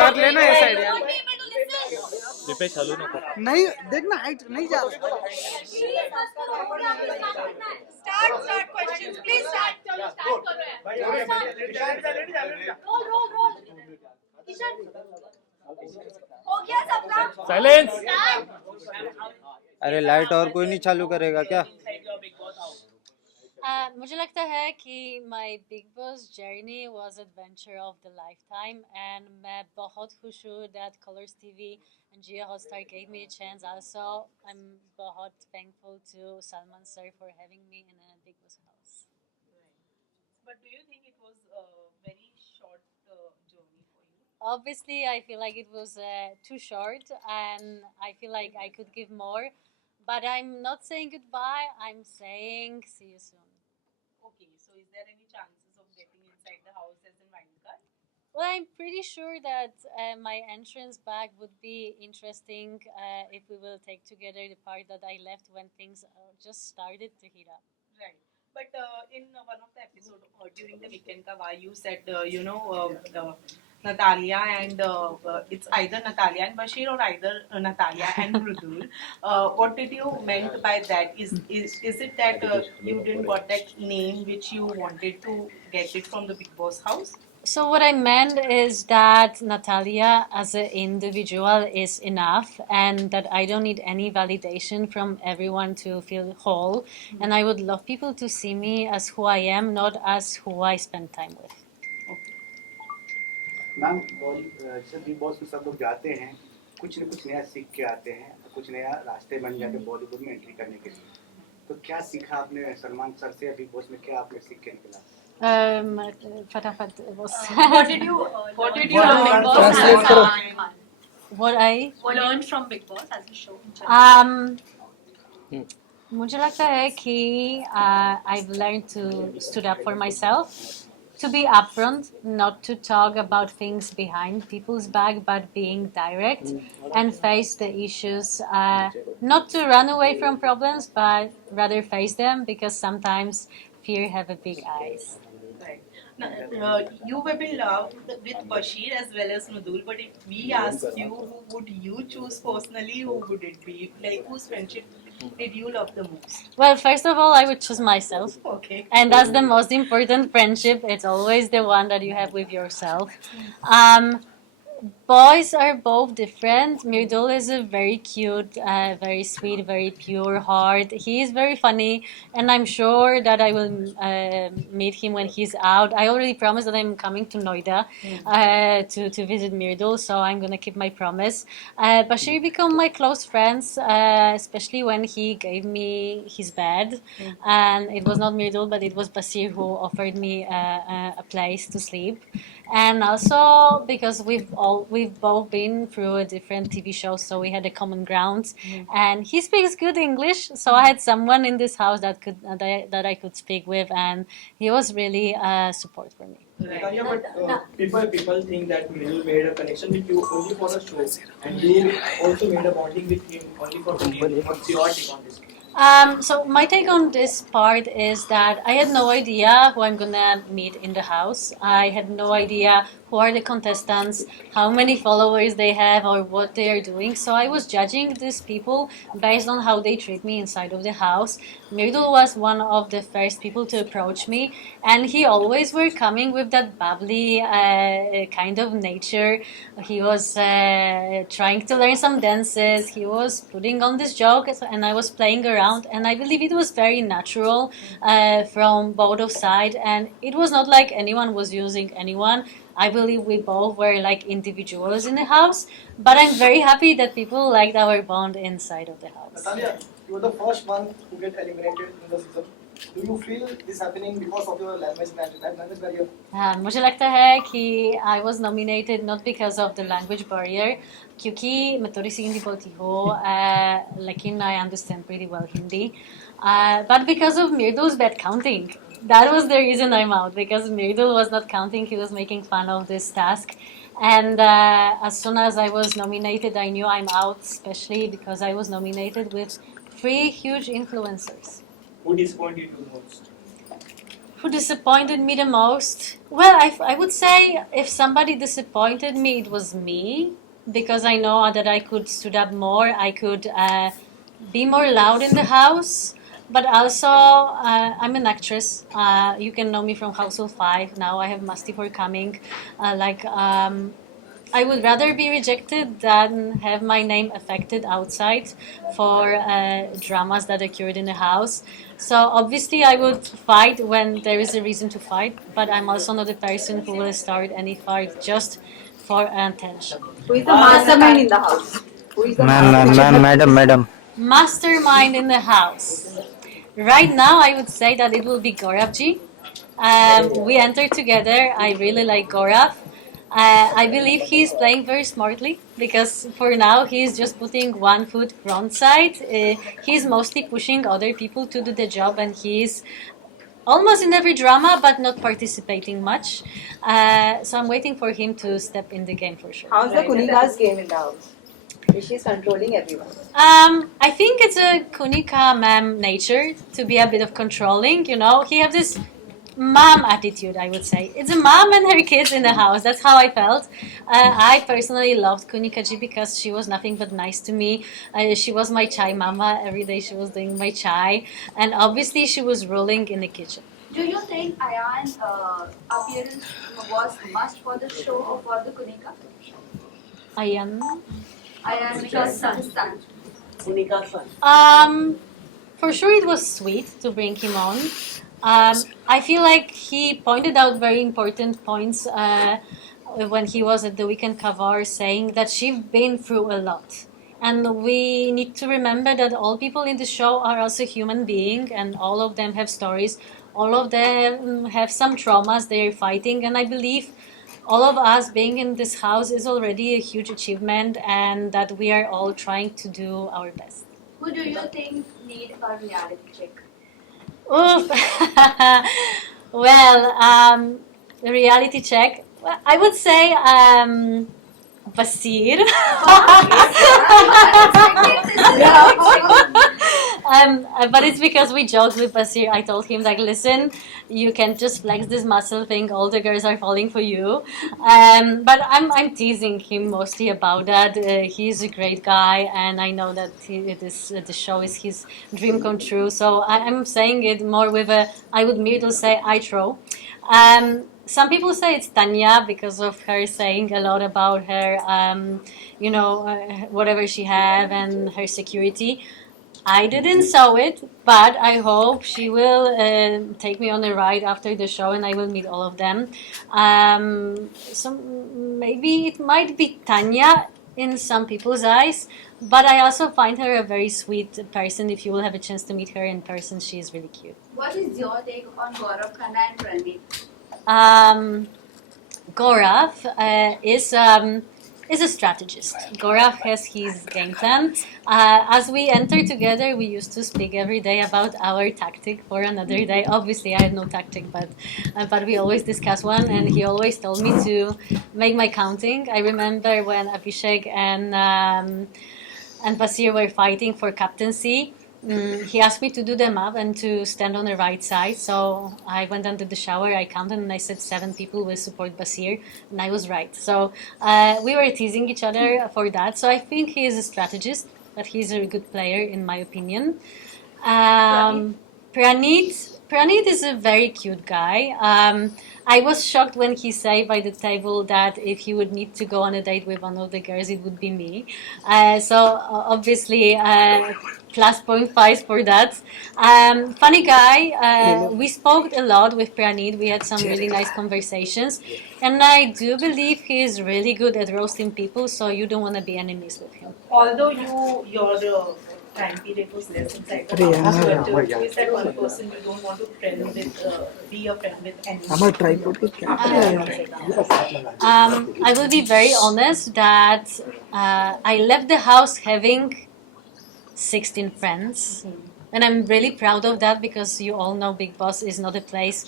Sir लेना ये side यार दीपेश हलू नको नहीं देखना हाइट नहीं जा रहा Start questions. Please start. चलो start करो यार. Roll. किशन. हो गया सबका? साइलेंस अरे लाइट और कोई नहीं चालू करेगा क्या? मुझे लगता है कि my Bigg Boss journey was adventure of the lifetime and मैं बहुत खुश हूँ that Colors TV and Jio Hotstar gave me a chance also. I'm बहुत thankful to Salman sir for having me in a Bigg Boss house. But do you think it was a very short journey for you? Obviously, I feel like it was too short and I feel like I could give more. But I'm not saying goodbye, I'm saying see you soon. Okay, so is there any chances of getting inside the house as a wild card? Well, I'm pretty sure that my entrance back would be interesting if we will take together the part that I left when things just started to heat up. Right. But in one of the episodes during the weekend ka you said Natalia and it's either Natalia and Basir or either Natalia and Mridul. What did you meant by that? Is it that you didn't got that name which you wanted to get it from the Bigg Boss house? So what I meant is that Natalia as an individual is enough and that I don't need any validation from everyone to feel whole. And I would love people to see me as who I am, not as who I spend time with. Ma'am जैसे big boss में सब लोग जाते हैं कुछ न कुछ नया सीख के आते हैं कुछ नया रास्ते बन जाते हैं बॉलीवुड में एंट्री करने के लिए तो क्या सीखा आपने सलमान सर से बिग बॉस में क्या आपने सीख के निकला फटाफट was What did you learn Bigg Boss Translate करो. what I learned from Bigg Boss as a show? मुझे लगता है कि I've learned to stood up for myself, to be upfront, not to talk about things behind people's back, but being direct and face the issues. Not to run away from problems, but rather face them because sometimes fear have a big eyes. Right. Now, you have been loved with Basir as well as Mridul, but if we ask you, who would you choose personally? Who would it be? Like, whose friendship did you love the most? Well, first of all, I would choose myself. Okay. And that's the most important friendship. It's always the one that you have with yourself. Boys are both different. Mridul is a very cute, very sweet, very pure heart. He is very funny, and I'm sure that I will meet him when he's out. I already promised that I'm coming to Noida to visit Mridul, so I'm gonna keep my promise. Bashir became my close friends, especially when he gave me his bed, and it was not Mridul, but it was Basir who offered me a place to sleep. And also because we've both been through a different TV shows, so we had a common ground. And he speaks good English, so I had someone in this house that I could speak with, and he was really support for me. Natalia, but people think that Mridul made a connection with you only for the show, and you also made a bonding with him only for the game. What's your take on this? So my take on this part is that I had no idea who I'm gonna meet in the house. I had no idea who are the contestants, how many followers they have, or what they are doing. So I was judging these people based on how they treat me inside of the house. Mridul was one of the first people to approach me, and he always were coming with that bubbly kind of nature. He was trying to learn some dances. He was putting on this joke, and I was playing around. And I believe it was very natural from both of sides, and it was not like anyone was using anyone. I believe we both were like individuals in the house, but I'm very happy that people liked our bond inside of the house. Natalia, you were the first one to get eliminated in the season. Do you feel this happening because of your language barrier? मुझे लगता है कि I was nominated not because of the language barrier, क्योंकि मैं थोड़ी सी हिंदी बोलती हूँ, लेकिन I understand pretty well Hindi, but because of Mridul's bad counting. That was the reason I'm out, because Mridul was not counting, he was making fun of this task. And as soon as I was nominated, I knew I'm out, especially because I was nominated with 3 huge influencers. Who disappointed you most? Who disappointed me the most? Well, I would say if somebody disappointed me, it was me, because I know that I could stood up more. I could be more loud in the house. But also, I'm an actress. You can know me from Household 5. Now I have Musty for Coming. I would rather be rejected than have my name affected outside for dramas that occurred in the house. So obviously I would fight when there is a reason to fight, but I'm also not a person who will start any fight just for attention. Who is the mastermind in the house? Who is the mastermind? Madam. Mastermind in the house. Right now I would say that it will be Gauravji. We entered together. I really like Gaurav. I believe he's playing very smartly because for now he's just putting one foot front side. He's mostly pushing other people to do the job, and he's almost in every drama but not participating much. So I'm waiting for him to step in the game for sure. How's the Kunika's game in the house? Is she controlling everyone? I think it's a Kunika ma'am nature to be a bit of controlling. You know, he has this mom attitude, I would say. It's a mom and her kids in the house. That's how I felt. I personally loved Kunikaji because she was nothing but nice to me. She was my chai mama. Every day she was doing my chai. And obviously she was ruling in the kitchen. Do you think Ayan's appearance was must for the show or for the Kunika? Ayan? Ayan's son. For sure it was sweet to bring him on. I feel like he pointed out very important points when he was at the Weekend Cover, saying that she's been through a lot. And we need to remember that all people in the show are also human beings, and all of them have stories. All of them have some traumas they're fighting, and I believe all of us being in this house is already a huge achievement, and that we are all trying to do our best. Who do you think need a reality check? Oof. Well, the reality check. Well, I would say Basir. But it's because we joked with Basir. I told him, like, listen, you can't just flex this muscle thing. All the girls are falling for you. But I'm teasing him mostly about that. He's a great guy, and I know that the show is his dream come true. So I'm saying it more with I would Mridul say I throw. Some people say it's Tanya because of her saying a lot about her, whatever she have and her security. I didn't saw it, but I hope she will take me on a ride after the show, and I will meet all of them. So maybe it might be Tanya in some people's eyes, but I also find her a very sweet person. If you will have a chance to meet her in person, she is really cute. What is your take on Gaurav Khanna and Ranveer? Gaurav is a strategist. Gaurav has his game plan. As we enter together, we used to speak every day about our tactic for another day. Obviously, I have no tactic, but we always discuss one, and he always told me to make my counting. I remember when Abhishek and Basir were fighting for captaincy. He asked me to do the map and to stand on the right side. So I went under the shower, I counted, and I said 7 people will support Basir, and I was right. So we were teasing each other for that. So I think he is a strategist, but he's a good player in my opinion. Pranit is a very cute guy. I was shocked when he said by the table that if he would need to go on a date with one of the girls, it would be me. Obviously, plus 0.5 for that. Funny guy. We spoke a lot with Pranit. We had some really nice conversations. And I do believe he is really good at roasting people, so you don't want to be enemies with him. Although your time period was less inside the house, but is that one person you don't want to be a friend with anyone? I will be very honest that I left the house having 16 friends, And I'm really proud of that because you all know Bigg Boss is not a place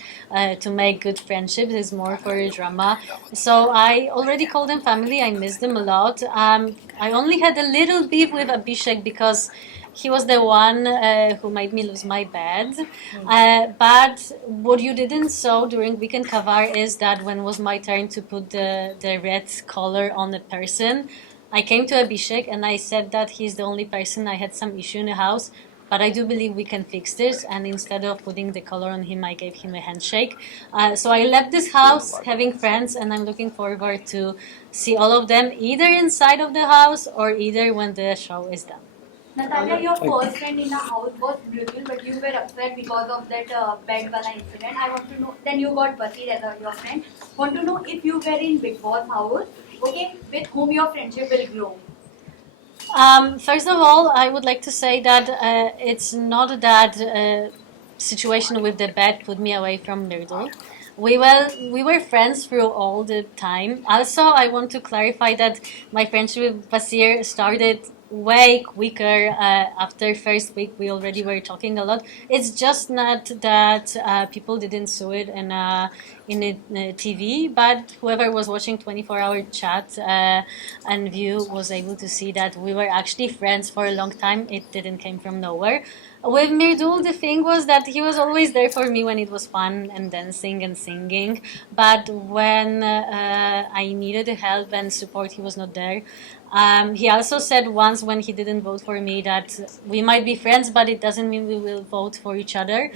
to make good friendships. It's more for a drama. So I already call them family. I miss them a lot. I only had a little beef with Abhishek because he was the one who made me lose my bed. But what you didn't saw during Weekend Kavar is that when was my turn to put the red color on a person, I came to Abhishek and I said that he's the only person I had some issue in the house, but I do believe we can fix this. And instead of putting the color on him, I gave him a handshake. So I left this house having friends, and I'm looking forward to see all of them either inside of the house or either when the show is done. Natalia, your first friend in the house was Mridul, but you were upset because of that bed wala incident. I want to know. Then you got Basir as your friend. Want to know if you were in Bigg Boss house, okay, with whom your friendship will grow. First of all, I would like to say that it's not that situation with the bed put me away from Mridul. We were friends through all the time. Also, I want to clarify that my friendship with Basir started way quicker. After first week, we already were talking a lot. It's just not that people didn't see it in a TV, but whoever was watching 24-hour chat and view was able to see that we were actually friends for a long time. It didn't come from nowhere. With Mridul, the thing was that he was always there for me when it was fun and dancing and singing. But when I needed help and support, he was not there. He also said once when he didn't vote for me that we might be friends, but it doesn't mean we will vote for each other.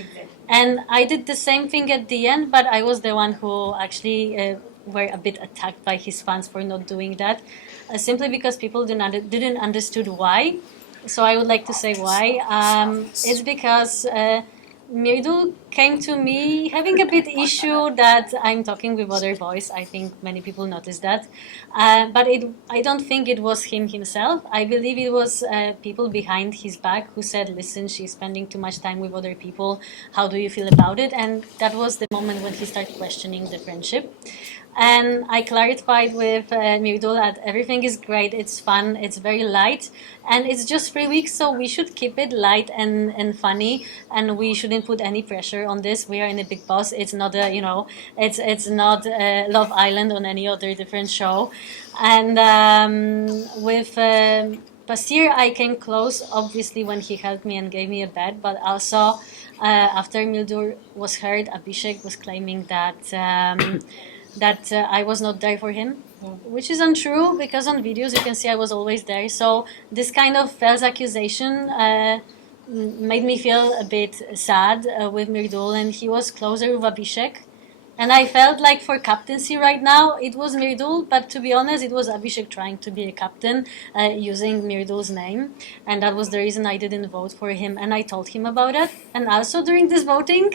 And I did the same thing at the end, but I was the one who actually were a bit attacked by his fans for not doing that, simply because people didn't understood why. So I would like to say why. It's because Mridul came to me having a bit issue that I'm talking with other boys. I think many people noticed that. But I don't think it was him himself. I believe it was people behind his back who said, listen, she's spending too much time with other people. How do you feel about it? And that was the moment when he started questioning the friendship. And I clarified with Mridul that everything is great, it's fun, it's very light, and it's just 3 weeks, so we should keep it light and funny, and we shouldn't put any pressure on this. We are in a Bigg Boss. It's not it's not Love Island on any other different show. And with Basir, I came close, obviously, when he helped me and gave me a bed, but also after Mridul was heard, Abhishek was claiming that. That I was not there for him, which is untrue because on videos you can see I was always there. So this kind of false accusation made me feel a bit sad with Mridul, and he was closer with Abhishek. And I felt like for captaincy right now, it was Mridul, but to be honest, it was Abhishek trying to be a captain using Mridul's name. And that was the reason I didn't vote for him. And I told him about it. And also during this voting,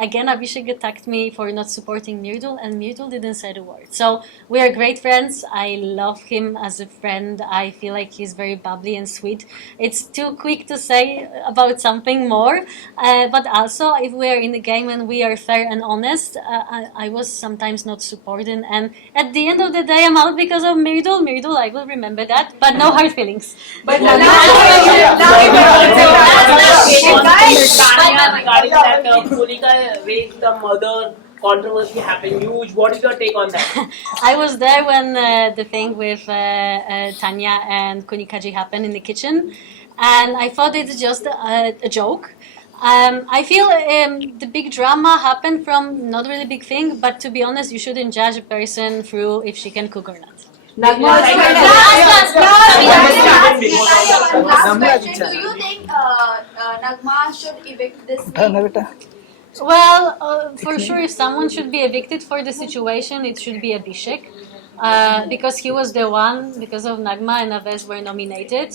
again, Abhishek attacked me for not supporting Mridul, and Mridul didn't say a word. So we are great friends. I love him as a friend. I feel like he's very bubbly and sweet. It's too quick to say about something more. But also, if we are in the game and we are fair and honest, I was sometimes not supporting. And at the end of the day, I'm out because of Mridul. Mridul, I will remember that. But no hard feelings. But Regarding that Monica raised the mother controversy happened huge. What is your take on that? I was there when the thing with Tanya and Kunikaji happened in the kitchen, and I thought it's just a joke. I feel the big drama happened from not really big thing, but to be honest, you shouldn't judge a person through if she can cook or not. Last question. Do you think Nagma should evict this week? Well, for sure, if someone should be evicted for the situation, it should be Abhishek. Because he was the one, because of Nagma and Aves were nominated,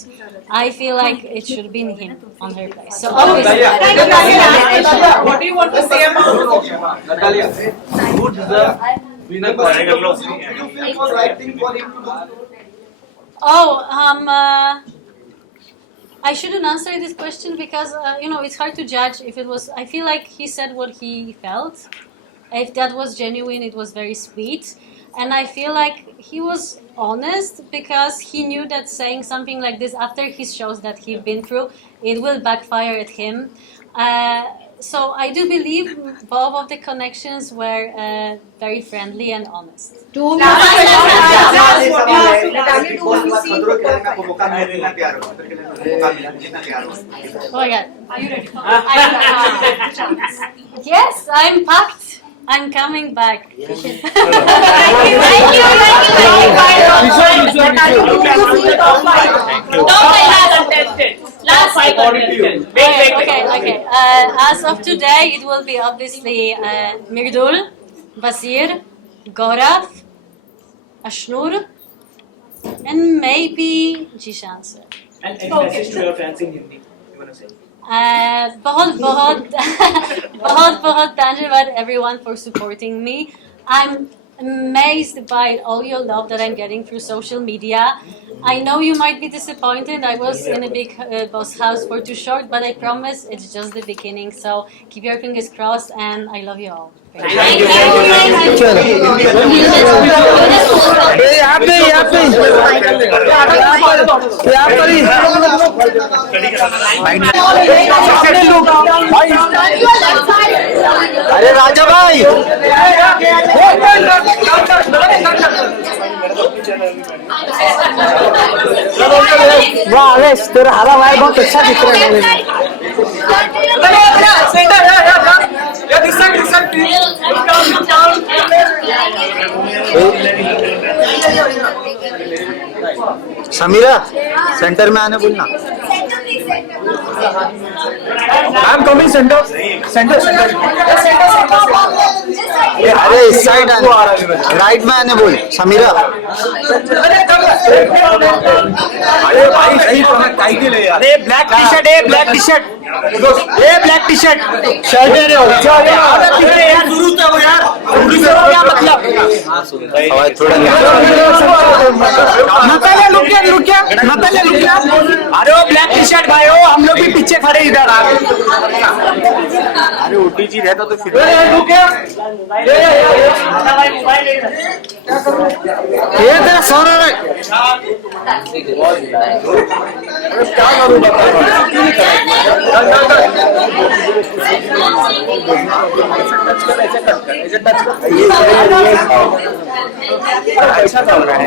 I feel like it should be him on her place. So obviously, What do you want to say about Natalia, who deserves winner? You feel it was right thing for him to do? I shouldn't answer this question because it's hard to judge if it was. I feel like he said what he felt. If that was genuine, it was very sweet. And I feel like he was honest because he knew that saying something like this after his shows that he's been through, it will backfire at him. So I do believe both of the connections were very friendly and honest. Oh my God. Are you ready? Yes, I'm packed. I'm coming back. Okay. As of today, it will be obviously Mridul, Basir, Gaurav, Ashnur, and maybe Jishan sir. And message to your fans in Hindi. You wanna say? बहुत धन्यवाद everyone for supporting me. I'm amazed by all your love that I'm getting through social media. I know you might be disappointed. I was in a big boss house for too short, but I promise it's just the beginning. So keep your fingers crossed, and I love you all. अरे राजा भाई वाह अवेश तेरा हरा भाई बहुत अच्छा दिख रहा है समीरा सेंटर में आने बोलना मैम कमिंग सेंटर सेंटर अरे इस साइड आने राइट में आने बोल समीरा अरे भाई सही टाई के ले यार अरे black T shirt black T shirt black T shirt shirt यार जरूरत है वो यार क्या मतलब थोड़ा नतालिया लुक क्या अरे वो ब्लैक टी शर्ट भाई हो हम लोग भी पीछे खड़े इधर अरे ओटीजी रहता तो फिर ये तेरा सोना है क्या करूं अच्छा चल रहा है